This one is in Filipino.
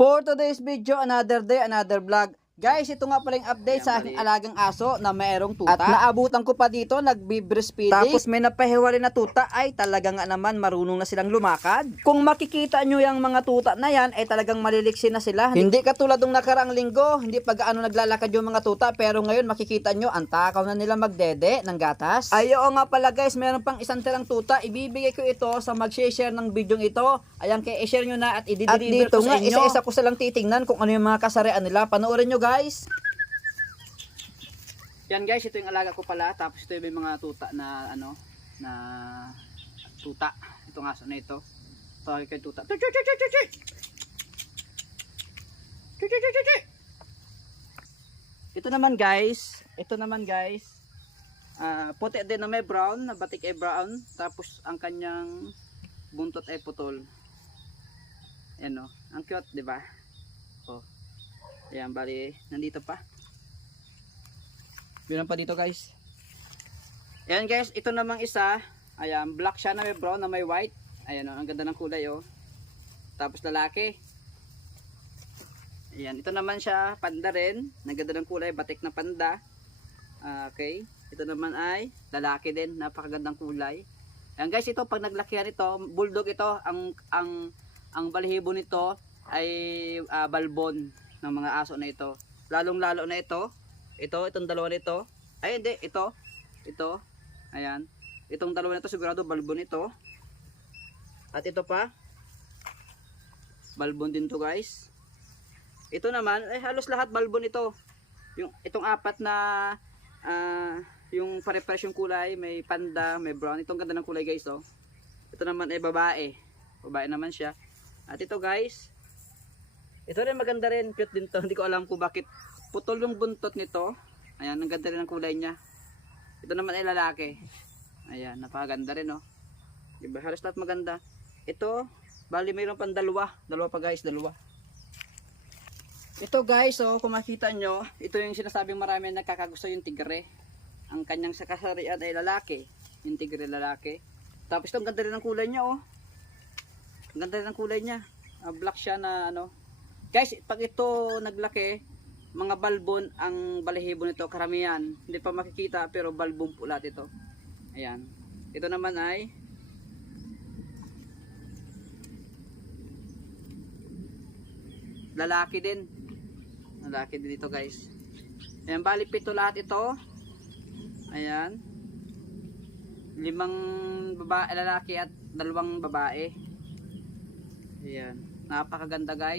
For today's video, another day, another vlog. Guys, ito nga pala yung update sa aking alagang aso na mayroong tuta. At naabutan ko pa dito, nagbe-breastfeeding. Tapos may napahiwalay na tuta, ay talaga nga naman marunong na silang lumakad. Kung makikita nyo yung mga tuta na yan, ay talagang maliliksi na sila. Hindi katulad ng nakaraang linggo, hindi pa gaano naglalakad yung mga tuta. Pero ngayon makikita nyo, ang takaw na nila magdede ng gatas. Ayo nga pala guys, meron pang isang tirang tuta. Ibibigay ko ito sa mag-share ng video ito. Ayan, kaya i-share nyo na at i-deliver ko sa inyo. Isa-isa ko silang titingnan kung ano yung mga kasarian nila. Panoorin nyo guys. Yan guys, ito yung alaga ko pala. Tapos ito yung may mga tuta na tuta. Itong aso na ito. Tawag kay tuta. Ito naman guys, puti din na may brown, na batik ay brown. Tapos ang kanyang buntot ay putol. Ayan o, ang cute, di ba? Oh. Ayan, bali, nandito pa. Meron pa dito guys. Ayan guys, ito namang isa. Ayan, black siya na may brown na may white. Ayan o, ang ganda ng kulay o. Tapos lalaki. Ayan, ito naman siya, panda rin. Ang ganda ng kulay, batik na panda. Okay, ito naman ay lalaki din, napakagandang kulay. Ayan guys, ito pag naglakihan ito, bulldog ito, ang balahibo nito ay balbon ng mga aso na ito. Lalong lalo na itong dalawa nito. Ay hindi, ito. Ayan. Itong dalawa nito sigurado balbon ito. At ito pa. Balbon din to guys. Ito naman ay halos lahat balbon ito. Itong apat na yung pare-pares yung kulay, may panda, may brown. Itong ganda ng kulay guys oh. Ito naman ay babae. Babae naman siya. At ito guys, ito rin maganda rin, cute din to. Hindi ko alam kung bakit putol yung buntot nito. Ayan, ang ganda rin ang kulay niya. Ito naman ay lalaki. Ayan, napakaganda rin oh. Diba? Halos lahat maganda. Ito, bali mayroon pang dalawa pa guys, dalawa. Ito guys, oh, kung makita nyo, ito yung sinasabing marami nagkakagusto yung tigre. Ang kanyang kasarian ay lalaki. Yung tigre lalaki. Tapos ito, ang ganda rin ang kulay niya oh. Ang ganda rin ang kulay niya. Black siya na ano. Guys, pag ito naglaki, mga balbon ang balahibo nito, karamihan. Hindi pa makikita pero balbon po lahat ito. Ayan. Ito naman ay lalaki din. Lalaki din ito guys. Ayan, bali 7 lahat ito. Ayan. 5 babae, lalaki at 2 babae. Ayan. Napakaganda guys.